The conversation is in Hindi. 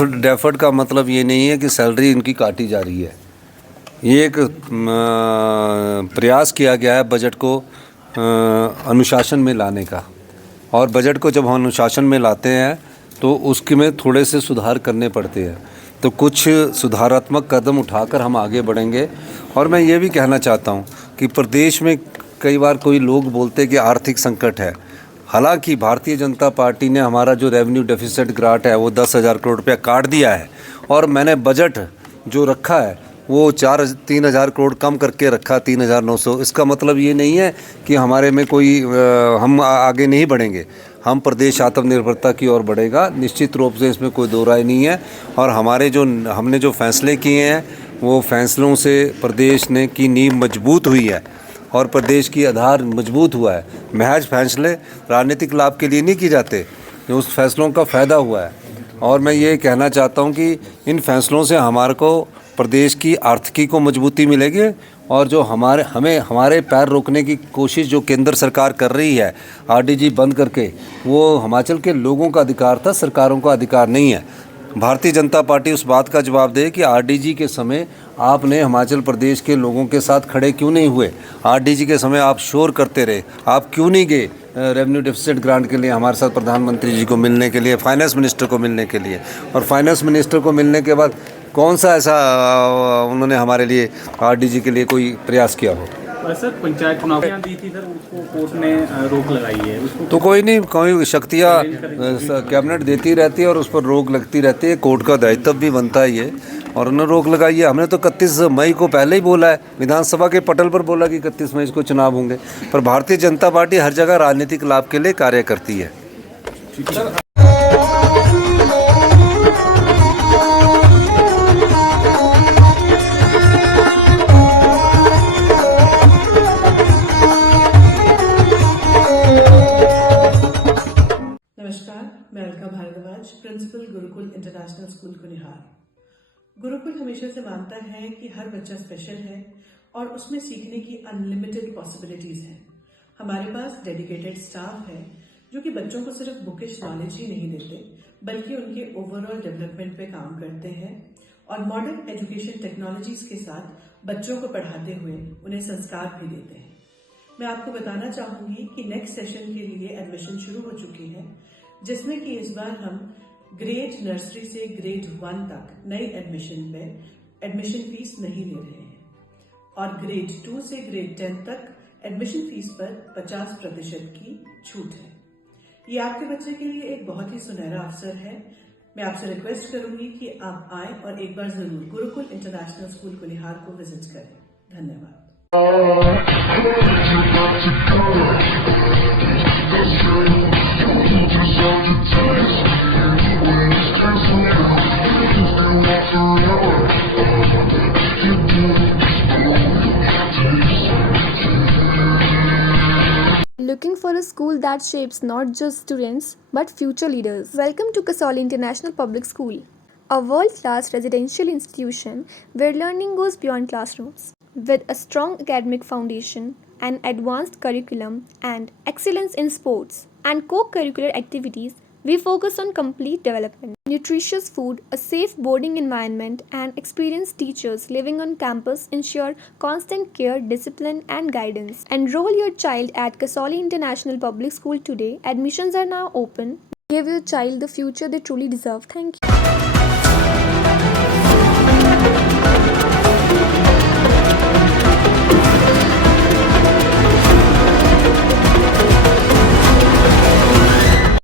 डेफर्ड का मतलब ये नहीं है कि सैलरी इनकी काटी जा रही है। ये एक प्रयास किया गया है बजट को अनुशासन में लाने का, और बजट को जब हम अनुशासन में लाते हैं तो उसके में थोड़े से सुधार करने पड़ते हैं। तो कुछ सुधारात्मक कदम उठाकर हम आगे बढ़ेंगे। और मैं ये भी कहना चाहता हूँ कि प्रदेश में कई बार कोई लोग बोलते हैं कि आर्थिक संकट है। हालांकि भारतीय जनता पार्टी ने हमारा जो रेवेन्यू डेफिसिट ग्रांट है वो 10,000 करोड़ रुपया काट दिया है, और मैंने बजट जो रखा है वो 3,000 करोड़ कम करके रखा, 3,900। इसका मतलब ये नहीं है कि हमारे में कोई हम आगे नहीं बढ़ेंगे। हम प्रदेश आत्मनिर्भरता की ओर बढ़ेगा, निश्चित रूप से, इसमें कोई दो राय नहीं है। और हमने जो फैसले किए हैं वो फैसलों से प्रदेश ने की नींव मजबूत हुई है और प्रदेश की आधार मजबूत हुआ है। महज फैसले राजनीतिक लाभ के लिए नहीं किए जाते, उस फैसलों का फ़ायदा हुआ है। और मैं ये कहना चाहता हूँ कि इन फैसलों से हमारे को प्रदेश की आर्थिकी को मजबूती मिलेगी, और जो हमारे पैर रोकने की कोशिश जो केंद्र सरकार कर रही है आरडीजी बंद करके, वो हिमाचल के लोगों का अधिकार था, सरकारों का अधिकार नहीं है। भारतीय जनता पार्टी उस बात का जवाब दे कि आरडीजी के समय आपने हिमाचल प्रदेश के लोगों के साथ खड़े क्यों नहीं हुए? आरडीजी के समय आप शोर करते रहे, आप क्यों नहीं गए रेवेन्यू डेफिसिट ग्रांट के लिए हमारे साथ प्रधानमंत्री जी को मिलने के लिए, फाइनेंस मिनिस्टर को मिलने के लिए? और फाइनेंस मिनिस्टर को मिलने के बाद कौन सा ऐसा उन्होंने हमारे लिए आरडीजी के लिए कोई प्रयास किया हो? सर, पंचायत चुनाव दी थी सर, उसको कोर्ट ने रोक लगाई है उसको। तो कोई नहीं, कोई शक्तियाँ कैबिनेट देती रहती है और उस पर रोक लगती रहती है, कोर्ट का दायित्व भी बनता है ये, और उन्होंने रोक लगाई है। हमने तो 31 मई को पहले ही बोला है, विधानसभा के पटल पर बोला कि 31 मई को चुनाव होंगे। पर भारतीय जनता पार्टी हर जगह राजनीतिक लाभ के लिए कार्य करती है। मैं Alka Bhardwaj, principal Gurukul International School Kunihar. Gurukul हमेशा से मानता है कि हर बच्चा स्पेशल है और उसमें सीखने की अनलिमिटेड पॉसिबिलिटीज हैं। हमारे पास डेडिकेटेड स्टाफ है जो कि बच्चों को सिर्फ बुकिश नॉलेज ही नहीं देते, बल्कि उनके ओवरऑल डेवलपमेंट पे काम करते हैं और मॉडर्न एजुकेशन टेक्नोलॉजीज के साथ बच्चों को पढ़ाते हुए उन्हें संस्कार भी देते हैं। मैं आपको बताना चाहूंगी कि नेक्स्ट सेशन के लिए एडमिशन शुरू हो चुकी है, जिसमें कि इस बार हम ग्रेड नर्सरी से ग्रेड 1 तक नई एडमिशन पे एडमिशन फीस नहीं ले रहे हैं, और ग्रेड 2 से ग्रेड 10 तक एडमिशन फीस पर 50% की छूट है। ये आपके बच्चे के लिए एक बहुत ही सुनहरा अवसर है। मैं आपसे रिक्वेस्ट करूंगी कि आप आए और एक बार जरूर गुरुकुल इंटरनेशनल स्कूल कुनिहार को विजिट करें। धन्यवाद। Looking for a school that shapes not just students but future leaders? Welcome to Kasoli International Public School, a world-class residential institution where learning goes beyond classrooms. With a strong academic foundation, an advanced curriculum, and excellence in sports and co-curricular activities, we focus on complete development. Nutritious food, a safe boarding environment, and experienced teachers living on campus ensure constant care, discipline, and guidance. Enroll your child at Kasoli International Public School today. Admissions are now open. Give your child the future they truly deserve. Thank you.